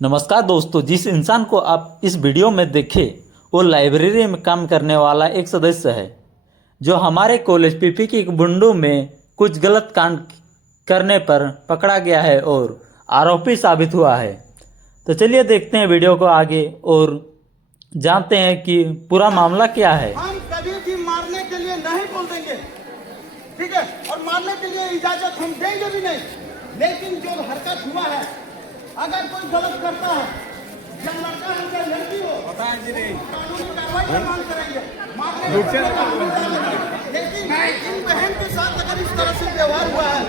नमस्कार दोस्तों, जिस इंसान को आप इस वीडियो में देखें वो लाइब्रेरी में काम करने वाला एक सदस्य है जो हमारे कॉलेज पीपी की बुंडू में कुछ गलत कांड करने पर पकड़ा गया है और आरोपी साबित हुआ है। तो चलिए देखते हैं वीडियो को आगे और जानते हैं कि पूरा मामला क्या है। हम कभी भी मारने के लिए नहीं बोल देंगे, ठीक है, और मारने के लिए इजाजत हम देंगे भी नहीं। लेकिन जो हरकत हुआ है, अगर कोई गलत करता है, या लड़का हो या लड़की हो, कानूनी कार्रवाई का मांग करेंगे। लेकिन इन बहन के साथ अगर इस तरह से व्यवहार हुआ है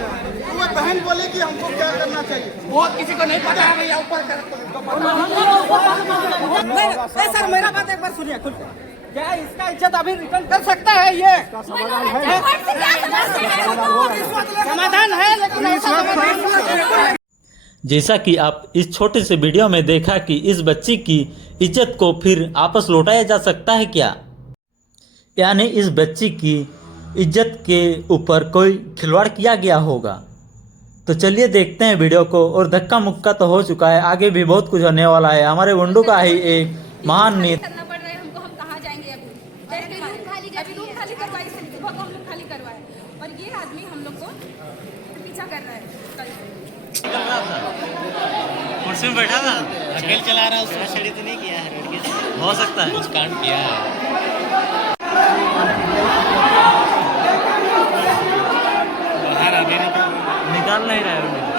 तो वह बहन बोलेगी हमको क्या करना चाहिए। बहुत किसी को नहीं पता है भैया, ऊपर नहीं सर, मेरा बात एक बार सुनिए खुद से। क्या इसका इज्जत अभी रिटर्न कर सकता है? ये समाधान है, लेकिन ऐसा समाधान। जैसा कि आप इस छोटे से वीडियो में देखा कि इस बच्ची की इज्जत को फिर वापस लौटाया जा सकता है क्या, यानी इस बच्ची की इज्जत के ऊपर कोई खिलवाड़ किया गया होगा। तो चलिए देखते हैं वीडियो को। और धक्का मुक्का तो हो चुका है, आगे भी बहुत कुछ होने वाला है। हमारे बुंडू का ही एक महान नेता और ये आदमी हम लोग को पीछा कर रहा है। कुर्सी में बैठा था, अकेले चला रहा है, उसने स्टडी तो नहीं किया है, लड़के से हो सकता है कुछ कांड किया है। बाहर आने निकाल नहीं रहा है उन्हें।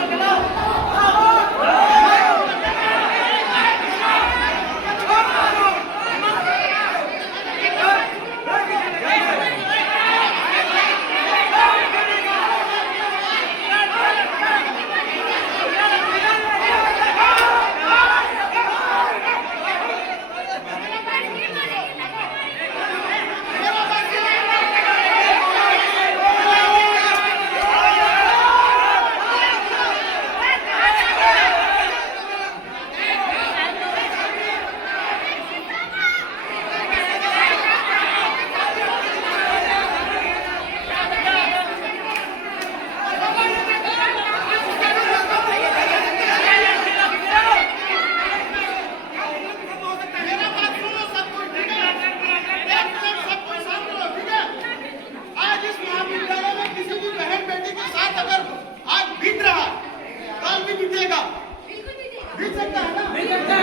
बीत सकता है ना? बीत सकता है।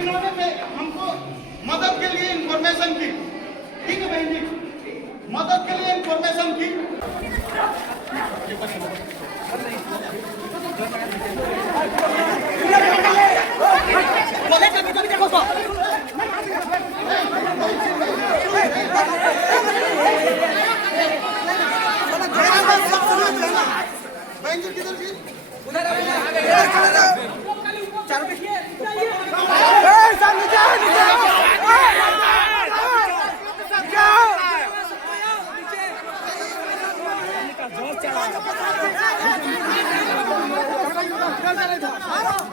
इन्होंने हमको मदद के लिए इंफॉर्मेशन की, ठीक है बहन जी, मदद के लिए इंफॉर्मेशन की। बहन जी किधर जी?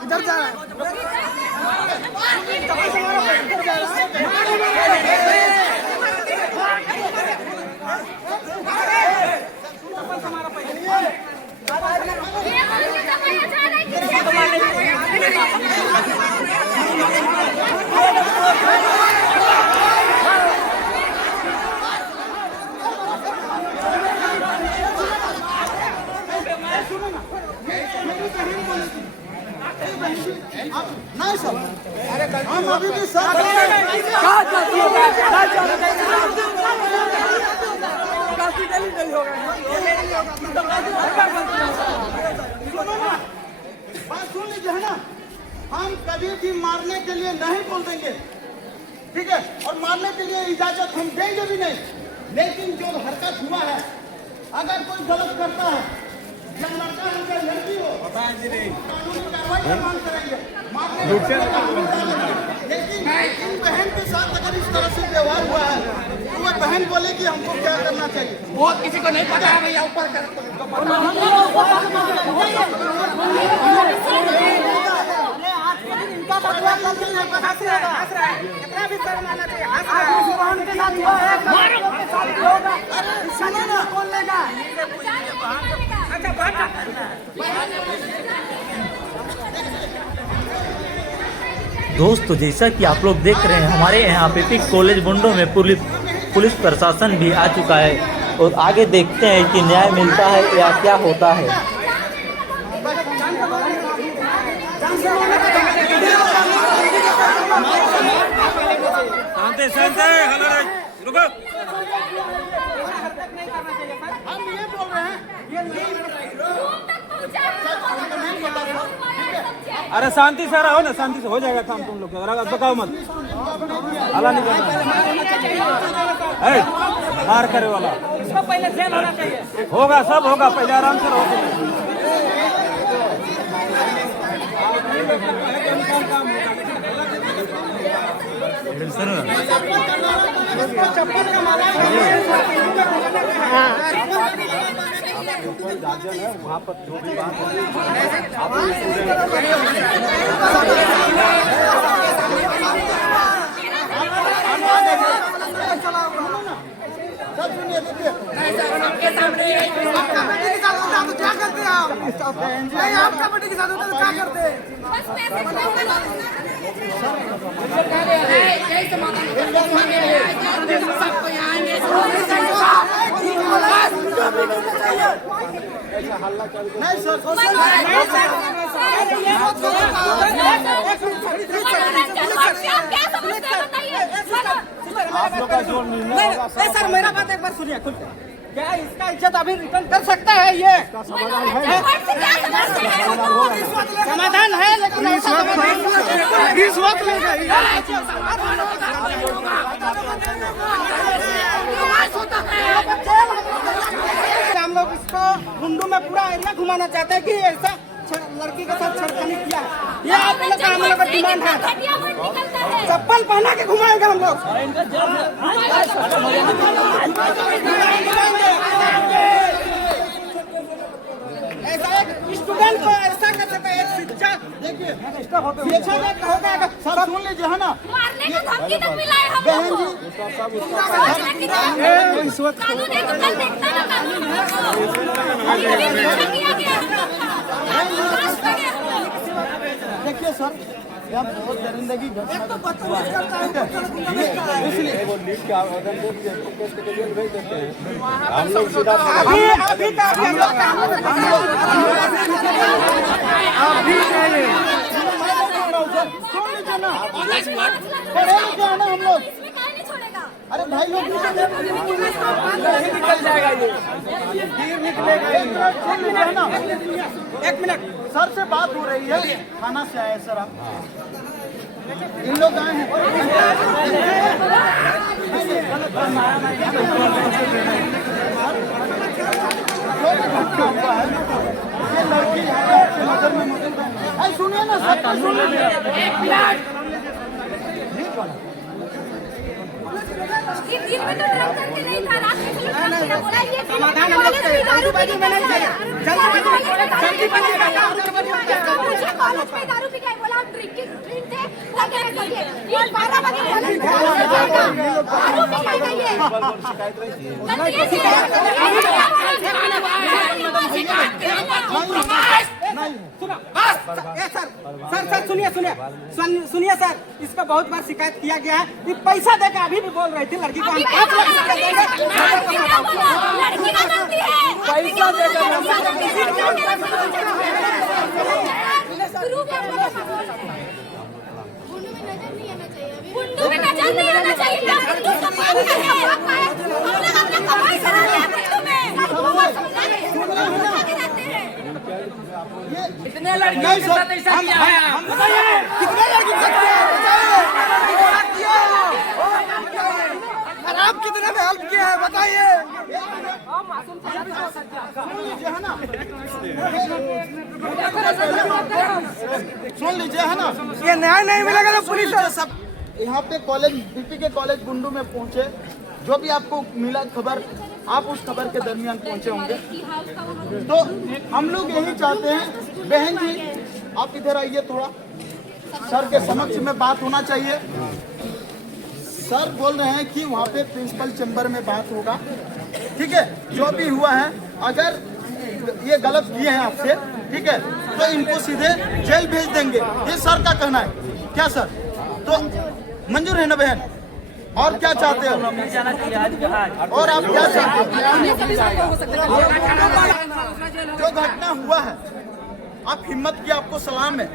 इधर जा नहीं सर, हम अभी भी सर बात सुन लीजिए, है ना? हम कभी भी मारने के लिए नहीं बोल देंगे, ठीक है, और मारने के लिए इजाजत हम देंगे भी नहीं। लेकिन जो हरकत हुआ है, अगर कोई गलत करता है, या लड़का हो या लड़की हो, कानूनी कार्रवाई का मांग करेंगे। लेकिन इन बहन के साथ अगर इस तरह से व्यवहार हुआ है तो वह बहन बोलेगी हमको क्या करना चाहिए। वो किसी को नहीं पता है भैया, ऊपर कर कितना भी शर्म आना चाहिए। कौन लेगा? दोस्तों जैसा कि आप लोग देख रहे हैं हमारे यहाँ पीपी कॉलेज बुंडो में पुलिस प्रशासन भी आ चुका है और आगे देखते हैं कि न्याय मिलता है या क्या होता है। रुको। हम ये बोल रहे हैं ये नहीं अरे शांति से रहो ना, शांति से हो जाएगा काम तुम लोग का। बताओ मत, हल्ला नहीं करना। मार करे वाला इसको पहले जेल होना चाहिए। होगा, सब होगा, पहले आराम से रहो। चप्पल का माला वहाँ पर जो भी बात सब सुनिए, देखिए आपके सामने आपका बेटे के साथ होता तो क्या करते हैं आप? नहीं, आपका बेटे के साथ होता तो क्या करते हैं? सबको यहाँ नहीं सर, आप लोग का जो निर्णय होगा सर, मेरा बात एक बार सुनिए खुल के। क्या इसका इज्जत अभी रिटर्न कर सकता है? ये समाधान है, लेकिन इस वक्त हम लोग इसको मुंडू में पूरा एरिया घुमाना चाहते हैं कि ऐसा लड़की के साथ छेड़खानी किया है। ये आप लोग का हम लोग का डिमांड है। चप्पल पहना के घुमाएंगे हम लोग। ऐसा एक स्टूडेंट को ऐसा कर सकता है, एक शिक्षा देखिए होगा। सर सुन लीजिए, है ना मारने का धमकी तक मिला है हम बहन लोग जी। को। कानून है तो कल देखता ना कानून किया गया हम लोग का। देखिए सर, यहाँ बहुत दरिंदगी घटना वो लीड के आवेदन दे दिए, केस के लिए भेज देते हैं। हम लोग सीधा हम लोग। अरे भाई लोग निकल जाएगा, एक मिनट सर से बात हो रही है, थाना से आए सर आप। इन लोग आए हैं। ये लड़की है आपके नजर में मौजूद है। सुनिए ना सर, दिन में तो ड्रग करके नहीं था, रात में बोला ये समाधान हम लोग दारू में नहीं चाहिए। जल्दी कॉलेज में दारू पी के बोला हम ड्रिंकिंग ड्रिंक थे लगे करिए। ये 12 बजे दारू पी के गई है। सर सुनिए सर, इसका बहुत बार शिकायत किया गया है। ये पैसा देकर अभी भी बोल रही थी लड़की को हम 5 लाख रुपया देंगे। लड़की का गलती है, पैसा देकर मुंडू में नजर नहीं आना चाहिए। हम लोग अपना कमाई करा रहे हैं मुंडू में। कितने लड़कियों के साथ ऐसा किया है? कितने लड़की के साथ? कितने में हेल्प किया है बताइए। है ना, सुन लीजिए, है ना, ये न्याय नहीं मिलेगा तो पुलिस सब यहाँ पे कॉलेज बीपी के कॉलेज बुंडू में पहुंचे। जो भी आपको मिला खबर, आप उस खबर के दरमियान पहुंचे होंगे। तो हम लोग यही चाहते हैं, बहन जी आप इधर आइए, थोड़ा सर के समक्ष में बात होना चाहिए। सर बोल रहे हैं कि वहाँ पे प्रिंसिपल चैम्बर में बात होगा, ठीक है। जो भी हुआ है, अगर ये गलत किए हैं आपसे, ठीक है, तो इनको सीधे जेल भेज देंगे, ये सर का कहना है। क्या सर, तो मंजूर है ना बहन? और क्या चाहते हो? और आप क्या चाहते हो? जो घटना हुआ है, आप हिम्मत की, आपको सलाम है।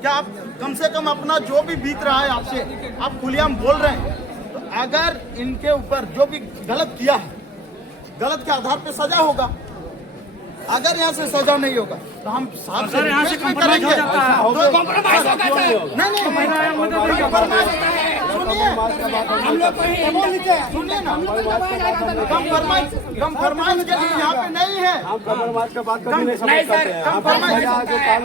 क्या आप कम से कम अपना जो भी बीत रहा है आपसे, आप खुलेआम बोल रहे हैं। तो अगर इनके ऊपर जो भी गलत किया है, गलत के आधार पे सजा होगा। अगर यहाँ से सजा नहीं होगा तो हम साहब से रिक्वेस्ट भी करेंगे। नहीं, सुनिए ना, कम्प्रोमाइज के लिए यहाँ पे नहीं है। कम्प्रोमाइज का बात कभी नहीं समझ सकते हैं। कम्प्रोमाइज के लिए हम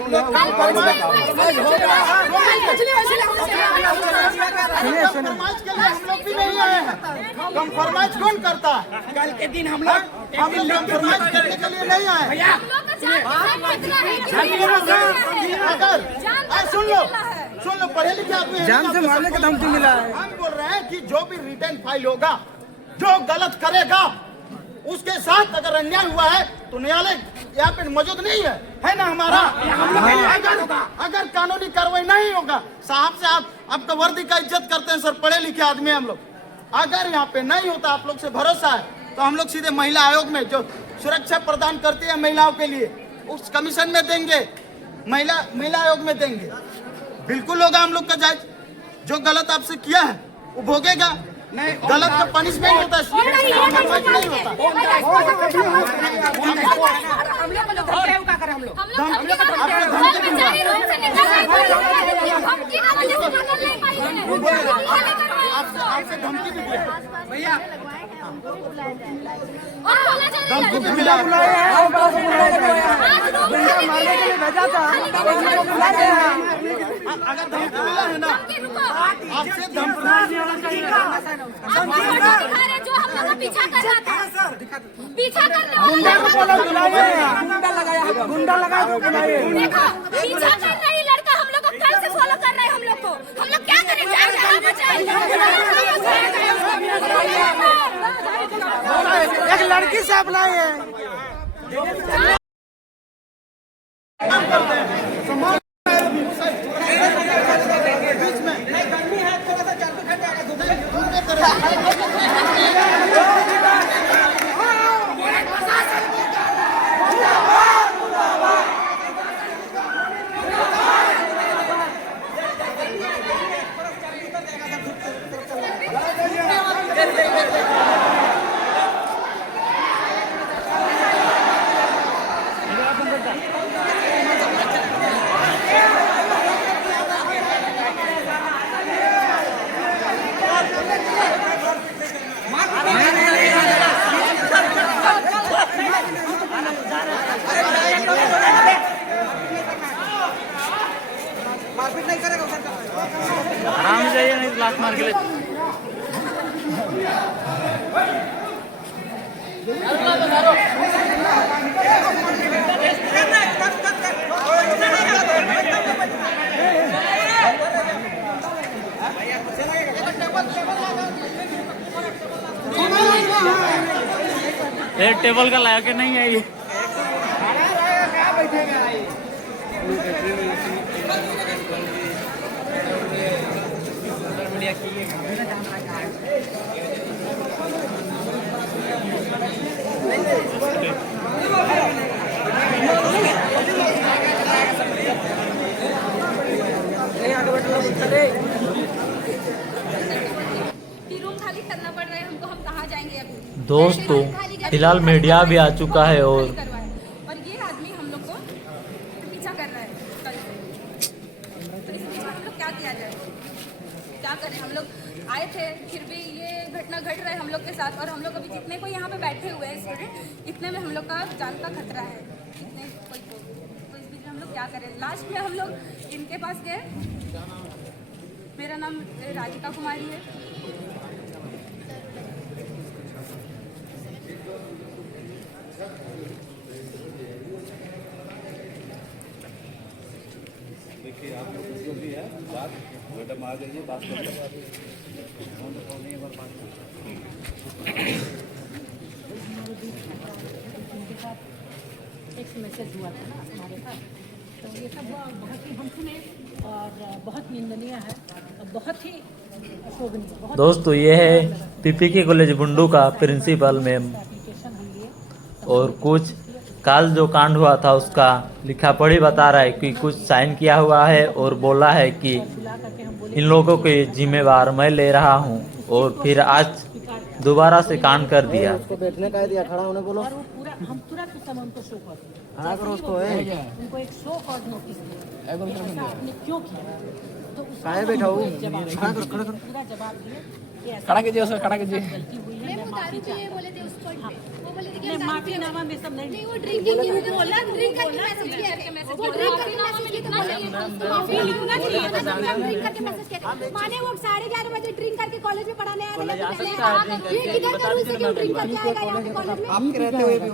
लोग भी नहीं आए हैं। कम्प्रोमाइज कौन करता है? कल के दिन हम लोग कम्प्रोमाइज करने के लिए नहीं आए। अगर सुन लो, पढ़े लिखे आदमी है, जान से मारने का धमकी मिला है। हम बोल रहे हैं कि जो भी रिटर्न फाइल होगा, जो गलत करेगा उसके साथ अगर अन्याय हुआ है तो न्यायालय यहाँ पे मौजूद नहीं है ना हमारा। अगर कानूनी कार्रवाई नहीं होगा, साहब से आप आपका वर्दी का इज्जत करते हैं सर, पढ़े लिखे आदमी हम लोग। अगर यहाँ पे नहीं होता, आप लोग से भरोसा है, तो हम लोग सीधे महिला आयोग में जो सुरक्षा प्रदान करती है महिलाओं के लिए, उस कमीशन में देंगे, महिला आयोग में देंगे। बिल्कुल होगा हम लोग का जायज। जो गलत आपसे किया है वो भोगेगा। गलत का पनिशमेंट होता है, नहीं होता। आपसे धमकी भी दिया भैया, धमकी भी मिला, मारने के लिए भेजा था। अगर धमकी मिला है ना, आपसे धमकी जो हम लोग का पीछा कर रहा था, पीछा करने गुंडा लगा दो बुलाए। देखो, पीछा कर रही लड़का हम लोग को कल से फॉलो कर रहे हैं। हम लोग को, हम लोग क्या करें? एक लड़की से आप लाए हैं। मारपीट नहीं करेगा सर, आराम से जाइए, नहीं तो लात मार के ले। ये टेबल का लाया के नहीं है ये। रूम खाली करना पड़ रहा है हमको, हम कहाँ जाएंगे अभी? दोस्तों, फिलहाल मीडिया भी आ चुका है और और ये आदमी हम लोग को पीछा कर रहा है कल से। तो इस बीच में हम लोग क्या किया जाए, क्या करें? हम लोग आए थे, फिर भी ये घटना घट रहा है हम लोग के साथ, और हम लोग अभी जितने को यहाँ पे बैठे हुए हैं स्टूडेंट, इतने में हम लोग का जान का खतरा है, इतने कोई को, तो इस बीच में हम लोग क्या करें। लास्ट में हम लोग इनके पास गए, मेरा नाम राधिका कुमारी है। देखिए आप लोग जो भी है बात मैडम आ जाइए, बात कर एक मैसेज हुआ था ना हमारे पास, तो ये सब बहुत ही हम सुने और बहुत निंदनीय है, बहुत ही अशोभनीय। बहुत दोस्तों ये है पीपीके कॉलेज बुंडू का प्रिंसिपल मैम, एप्लीकेशन हम लिए और कुछ काल जो कांड हुआ था उसका लिखा पढ़ी बता रहा है कि कुछ साइन किया हुआ है और बोला है कि बुला करके हम बोले इन लोगों के जिम्मेवार मैं ले रहा हूं, और फिर आज दोबारा से कांड कर दिया। उसको बैठने का दिया, खड़ा होने बोलो। और वो पूरा हम तुरंत उस समय उनको शो कर दिया, हाँ करो उसको उनको एक शो और नोटिस दिया कि ऐसा आपने क्यों किया, तो उसका काहे बैठा हूँ? पूरा जवाब दिए कि ऐसा खड़ा कीजिए उसे, खड़ा कीजिए। गलती हुई है, मैं माफी चाहता हूँ। बोले थे उस पॉइंट पे, वो बोले थे कि नहीं, माफीनामा में सब नहीं, वो ड्रिंकिंग की बोला, ड्रिंक करके मैसेज किया है, वो ड्रिंक करके मैसेज किया था, माफी लिखना चाहिए था जब हम ड्रिंक करके मैसेज किया था। माने वो 11:30 बजे ड्रिंक करके कॉलेज में पढ़ाने आया था, ये किधर का रूल से क्यों ड्रिंक करके आएगा यहाँ पे कॉलेज में? आपके रहते हुए भी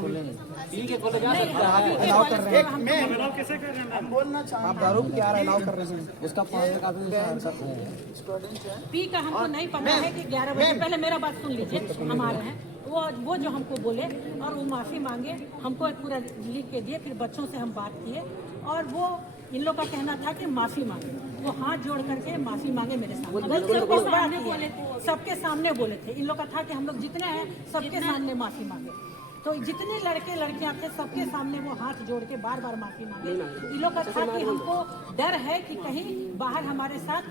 आप दारू क्या अलाउ कर रहे हैं? उसका पी का हमको नहीं पता है कि 11 बजे, पहले मेरा बात सुन लीजिए, हम आ रहे हैं, वो जो हमको बोले और वो माफ़ी मांगे, हमको एक पूरा लिख के दिए, फिर बच्चों से हम बात किए और वो इन लोग का कहना था कि माफ़ी मांगे, वो हाथ जोड़ करके माफ़ी मांगे मेरे सामने, सबके सामने बोले थे। इन लोग का था कि हम लोग जितने हैं सबके सामने माफ़ी मांगे, तो जितने लड़के लड़कियां थे सबके सामने वो हाथ जोड़ के बार बार माफ़ी मांगे। इन लोग का था कि हमको डर है कि कहीं बाहर हमारे साथ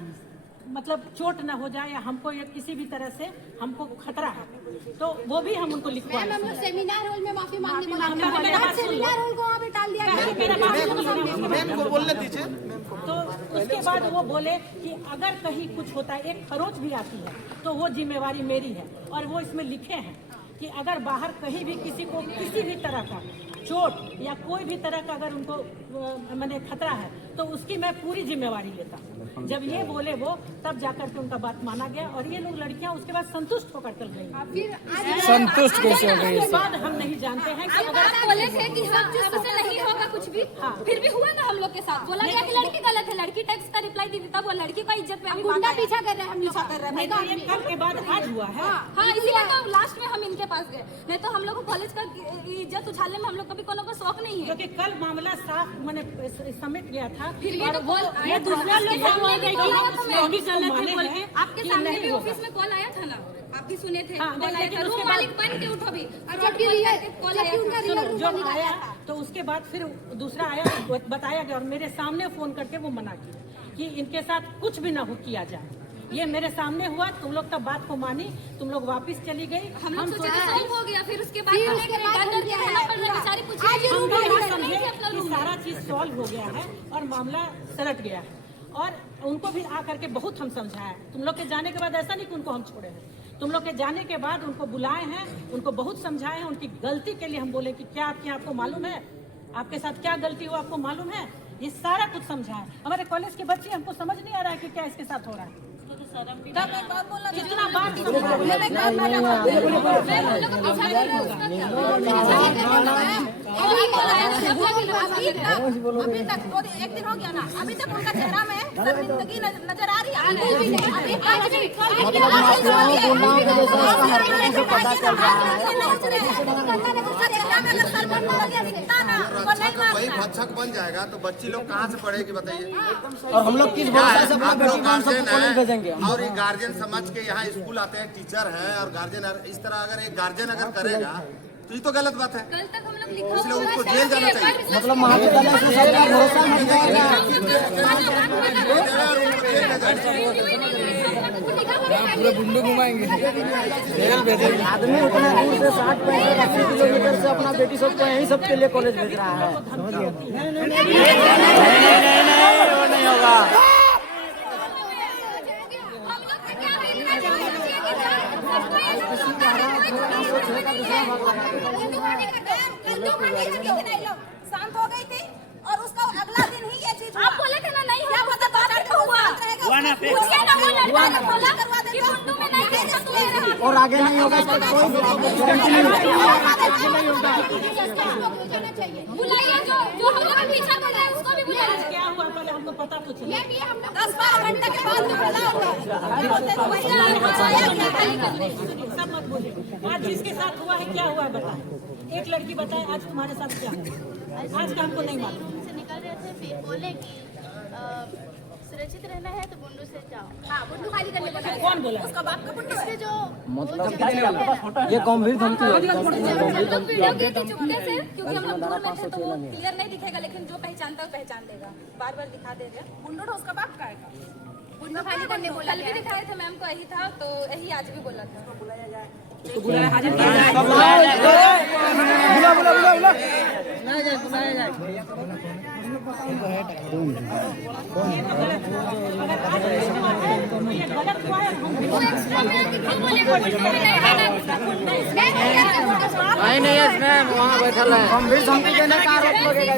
मतलब चोट ना हो जाए या हमको ये किसी भी तरह से हमको खतरा है, तो वो भी हम उनको लिखवा मैम हम लोग सेमिनार हॉल में माफी मांगने बोला, मेरा बात सुन लो। सेमिनार हॉल को वहाँ पे टाल दिया गया। मेरा बात सुन लो। मैम को बोलने दीजिए। तो उसके बाद वो बोले कि अगर कहीं कुछ होता है, एक खरोच भी आती है तो वो जिम्मेवारी मेरी है, और वो इसमें लिखे हैं कि अगर बाहर कहीं भी किसी को किसी भी तरह का चोट या कोई भी तरह का अगर उनको मैंने खतरा है तो उसकी मैं पूरी जिम्मेवारी लेता हूँ। जब ये बोले वो, तब जाकर के उनका बात माना गया और ये लोग लड़कियां उसके बाद संतुष्ट होकर चल गई। संतुष्ट कैसे हो गई? उसके बाद हम नहीं जानते हैं कि अगर बोले थे कि सब चीज से नहीं होगा कुछ भी, हाँ। फिर भी हुआ ना हम लोग के साथ। बोला गया कि लड़की गलत है, लड़की टेक्स्ट का रिप्लाई दी थी, तब वो लड़की का इज्जत पे गुंडा पीछा कर रहे हैं, हम लोग कर रहे नहीं तो ये कल के बाद आज हुआ है। हाँ, इसीलिए तो लास्ट में हम इनके पास गए, नहीं तो हम लोग को कॉलेज का इज्जत उछालने में हम लोग कभी कोनो को शौक नहीं है। क्योंकि कल मामला साफ मैंने समेट गया था, फिर भी और तो वो कॉल ये आया दूसरा था, लोग आपके सामने भी कॉल आया था, लोग मैं इसको माने बोल हैं के, आपके कि सामने नहीं भी होगा। ऑफिस में कॉल आया था ना, आप भी सुने थे, हाँ, कॉल आया लेकिन था, उसके रूम बाद- मालिक बन के उठो भी, और जबकि कॉल ये कॉल आया जबकि उनका था। रियल सुनो, रूम जो निकाला आया था। तो उसके बाद फिर दूसरा आया, बताया गया और मेरे सामने फोन करके वो मना किया कि इनके साथ कुछ भी ना हो किया जाए। ये मेरे सामने हुआ, तुम लोग तब बात को मानी, तुम लोग वापस चली गई। हम लोग सोचे सोचे सॉल्व हो गया, फिर उसके बाद फिर हमें उसके बाद डर हो के गया रहना है। पड़ रहा है, बेचारी पूछी आज ये हम रूम लोग में ये है। समझे अपना कि रूम सारा चीज सॉल्व हो गया है और मामला सलट गया है, और उनको भी आकर के बहुत हम समझाया। तुम लोग के जाने के बाद ऐसा नहीं कि उनको हम छोड़े हैं, तुम लोग के जाने के बाद उनको बुलाए हैं, उनको बहुत समझाए हैं। उनकी गलती के लिए हम बोले कि क्या आपको मालूम है, आपके साथ क्या गलती हुआ आपको मालूम है, ये सारा कुछ समझाए। हमारे कॉलेज के बच्चे, हमको समझ नहीं आ रहा है कि क्या इसके साथ हो रहा है। कितना बात अभी तक एक दिन हो गया ना, अभी तक उनका चेहरा में शर्मिंदगी नजर आ रही वही भक्षक बन जाएगा तो बच्ची लोग कहाँ से पढ़ेगी बताइए। और हम लोग किस भरोसे से अपना आप बेटी लोग मान सबको गार्जियन कॉलेज भेजेंगे? हैं और ये गार्जियन समझ के यहाँ स्कूल आते हैं, टीचर हैं और गार्जियन इस तरह अगर एक गार्जियन अगर करेगा तो ये तो गलत बात है। कल तक हम लोग लिखा इसलिए उनको जेल जाना चाहिए। मतलब महाविद्यालय से सबका भरोसा हट जाएगा। पूरे बुंडू घुमाएंगे, जेल भेजेंगे। आदमी उतना दूर से 60-65 किलोमीटर से अपना बेटी सबको यहीं सबके लिए कॉलेज भेज रहा है। नहीं होगा। हम लोग को क्या मिलना चाहिए कि सबको बोला कि मुंडू में नहीं है, तो ले रहा है। और आगे नहीं होगा इसका कोई बुलाइए जो हम लोग के पीछे पड़ रहा है उसको भी बुलाइए। क्या हुआ पहले हमको पता तो चले। ये भी हम लोग 10-12 घंटे के बाद बुला हुआ सब मत बोलिए। आज जिसके साथ हुआ है क्या हुआ है बताएं। एक लड़की बताए आज तुम्हारे साथ क्या हुआ। आज का हमको नहीं मालूम। से निकल रहे थे फिर बोले कि सुरक्षित रहना है तो बुंडू से जाओ। हाँ, बुंडू खाली करने बोला। कौन बोला? उसका बाप का बुंडू इससे जो ये गंभीर धमकी है। हम लोग वीडियो की थी चुपके से, क्योंकि हम लोग दूर में थे तो वो क्लियर नहीं दिखेगा, लेकिन जो पहचानता है वो पहचान लेगा। बार बार दिखा दे रहे हैं। बुंडू तो उसका बाप का है। बुंडू खाली करने बोला। कल भी दिखाए थे मैम को, यही था तो यही आज भी बोला था। बुलाया जाए। नहीं यस मैम वहाँ बैठा है। गंभीर धमकी देने का आरोप लगेगा।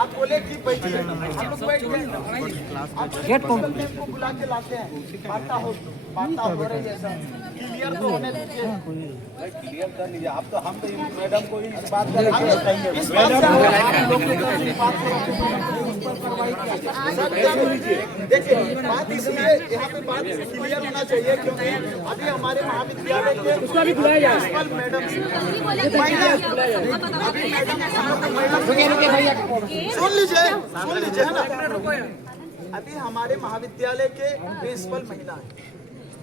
आप बोले कि बैठिए, हम लोग बैठ गए। गेट को बुला के लाते हैं, बात हो रही है सर, क्लियर तो होने दीजिए। क्लियर कर लीजिए आप। तो हम तो मैडम को इस बात का इस बात देखिए, बात इसलिए यहाँ पे बात क्लियर होना चाहिए क्योंकि अभी हमारे महाविद्यालय के प्रिंसिपल मैडम सुन लीजिए है ना। अभी हमारे महाविद्यालय के प्रिंसिपल महिला है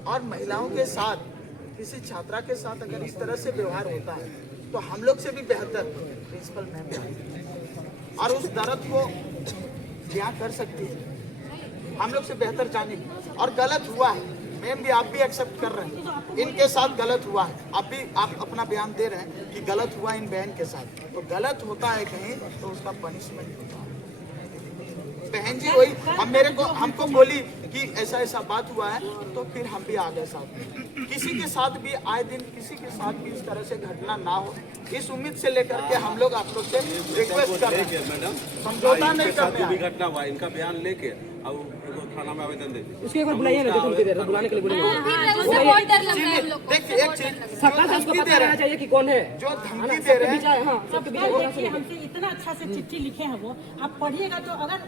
और महिलाओं के साथ किसी छात्रा के साथ अगर इस तरह से व्यवहार होता है तो हम लोग से भी बेहतर प्रिंसिपल मैम और उस दर्द को क्या कर सकती है, हम लोग से बेहतर जानेगी। और गलत हुआ है मैम भी, आप भी एक्सेप्ट कर रहे हैं इनके साथ गलत हुआ है, आप अपना बयान दे रहे हैं कि गलत हुआ इन बहन के साथ। तो गलत होता है कहीं तो उसका पनिशमेंट होता है। बहन जी वही हमको बोली कि ऐसा ऐसा बात हुआ है तो फिर हम भी आ गए साथ में। किसी के साथ भी आए दिन किसी के साथ भी इस तरह से घटना ना हो, इस उम्मीद से लेकर के हम लोग आप लोग से रिक्वेस्ट कर रहे हैं मैडम, समझौता नहीं कर रहे हैं। घटना हुआ इनका बयान लेके और थाना में आवेदन दे दीजिए। उसके एक बार बुलाइए ना, बुलाने के लिए बोलिए। देखिए एक चीज उसको पता रहना चाहिए कि कौन है जो धमकी दे रहे हैं। सबके बीच हमसे इतना अच्छा से चिट्ठी लिखे हैं वो, आप पढ़िएगा तो अगर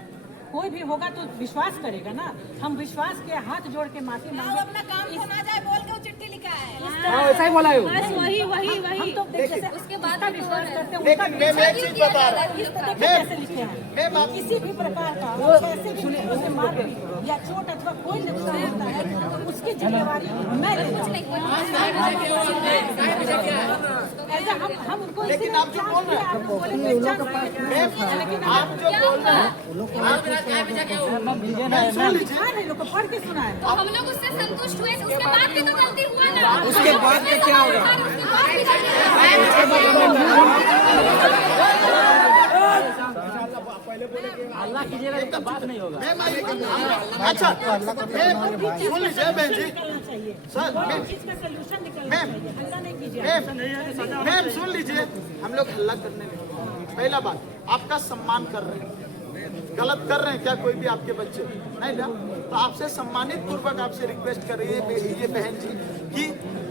कोई भी होगा तो विश्वास करेगा ना। हम विश्वास के हाथ जोड़ के माफी मांगे। अपना काम को ना जाए बोल के वो चिट्ठी लिखा है। ऐसा ही बोला है। बस वही हम तो जैसे उसके बाद विश्वास करते हैं। लेकिन मैं एक चीज बता रहा हूँ, इस तरह के कैसे लिखे हैं किसी भी प्रकार का कैसे भी उसे मार या चोट अथवा कोई नुकसान होता है तो उसकी जिम्मेवारी मैं हम उनको। लेकिन आप जो बोल रहे हैं, आप जो बोल रहे हैं पढ़ के सुना है। तो हम लोग उससे संतुष्ट हुए, उसके बाद भी तो गलती हुआ ना। उसके बाद में क्या होगा? अल्लाह कीजिएगा तो बात नहीं होगा। अच्छा सुन लीजिए बहन जी, सर मैम सुन लीजिए, हम लोग हल्ला करने नहीं। पहला बात, आपका सम्मान कर रहे हैं, गलत कर रहे हैं क्या कोई भी आपके बच्चे नहीं ना? तो आपसे सम्मानित पूर्वक आपसे रिक्वेस्ट कर रही है ये बहन जी कि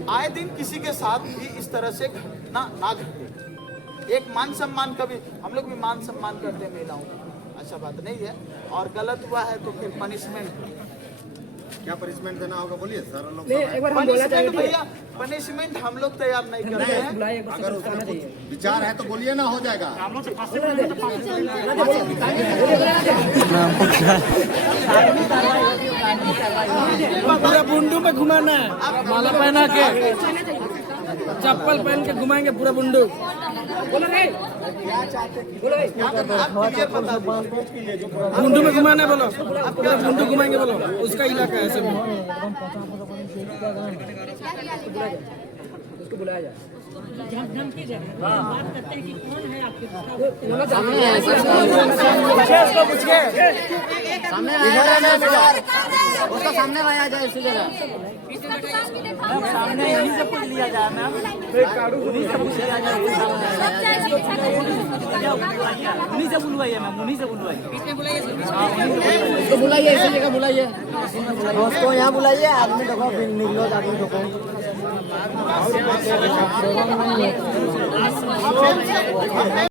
आए दिन किसी के साथ भी इस तरह से घटना ना घटे। एक मान सम्मान का भी हम लोग भी मान सम्मान करते हैं महिलाओं का, अच्छा बात नहीं है। और गलत हुआ है तो फिर पनिशमेंट, क्या पनिशमेंट देना होगा बोलिए सर लोग। एक बार हम बोला चाहिए भैया, पनिशमेंट हम लोग तैयार नहीं कर रहे हैं। अगर उसका कुछ विचार है तो बोलिए ना, हो जाएगा। पूरा बुंडू में घुमाना है, माला पहना के चप्पल पहन के घुमाएंगे पूरा बुंडू। बोलो नहीं, बुंडू में घुमाना है, बोलो पूरा बुंडू घुमाएंगे, बोलो उसका इलाका है सब। उसको बुलाया जाए, धमकी दे बात करते हैं कि कौन है आपके उसका सामने लाया जाए इसी जगह। इसका दुकान भी देखा होगा। सामने यहीं से पूछ लिया जाए मैम, उन्हीं से पूछ लिया जाए, उन्हीं से बुलवाइए मैम, उन्हीं से बुलवाइए, बुलाइए, इसी जगह बुलाइए, उसको यहाँ बुलाइए। आदमी देखो, निर्लज आदमी देखो।